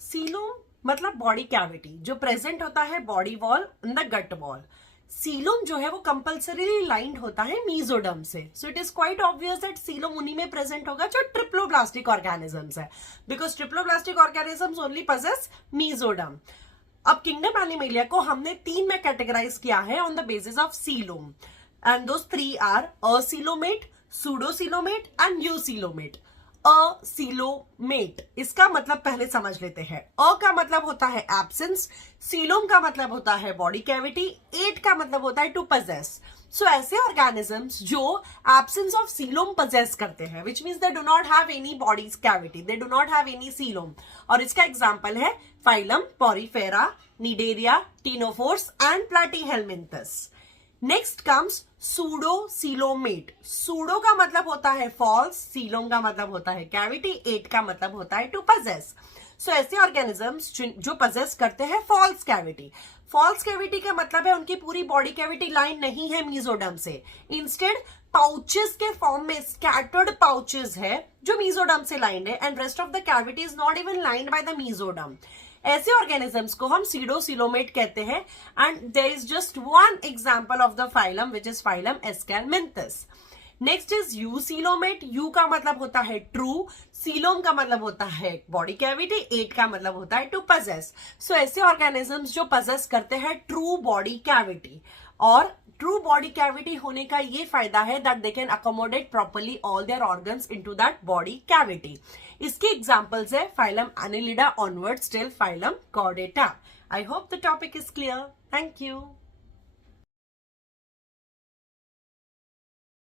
Coelom मतलब body cavity जो present होता है body wall in the gut wall. Coelom जो है वो कंपल्सरीली लाइंड होता है मीजोडर्म से। So it is quite obvious that coelom उन्हीं में प्रेजेंट होगा जो ट्रिप्लोब्लास्टिक ऑर्गेनिजम्स है, because triploblastic organisms only possess mesoderm. अब किंगडम एनिमेलिया को हमने 3 में कैटेगराइज किया है on the basis of coelom, and those 3 are acoelomate, pseudocoelomate and eucoelomate. Acoelomate इसका मतलब पहले समझ लेते हैं। अ का मतलब होता है एब्सेंस, सीलोम का मतलब होता है बॉडी कैविटी, एट का मतलब होता है टू पजेस। सो ऐसे ऑर्गेनिजम्स जो एब्सेंस ऑफ सीलोम पजेस करते हैं, which means they do not have any body cavity, they do not have any coelom. और इसका एग्जाम्पल है phylum Porifera, Cnidaria, ctenophores and Platyhelminthes. Next comes pseudocoelomate. Pseudo का मतलब होता है फॉल्स, सीलोम का मतलब होता है कैविटी, एट का मतलब होता है टू पजेस। सो ऐसे ऑर्गेनिजम्स जो पजेस करते हैं फॉल्स कैविटी। फॉल्स कैविटी का मतलब है उनकी पूरी बॉडी कैविटी लाइन नहीं है मीजोडर्म से, इंस्टेड पाउचेस के फॉर्म में स्कैटर्ड पाउचेस है जो मीजोडर्म से लाइंड है, and rest of the cavity is not even lined by the mesoderm. ऐसे ऑर्गेनिजम्स को हम सीडोसीलोमेट कहते हैं, and there is just one example of the phylum which is phylum Aschelminthes. Next is eucoelomate. Eu का मतलब होता है true, coelom का मतलब होता है बॉडी कैविटी, एट का मतलब होता है टू पजेस। सो ऐसे ऑर्गेनिजम्स जो पजेस करते हैं ट्रू बॉडी कैविटी, और ट्रू बॉडी कैविटी होने का ये फायदा है that they can accommodate properly all their organs into that body cavity. इसके एग्जांपल्स है phylum Annelida onwards till phylum Chordata. I hope the topic is clear. Thank you.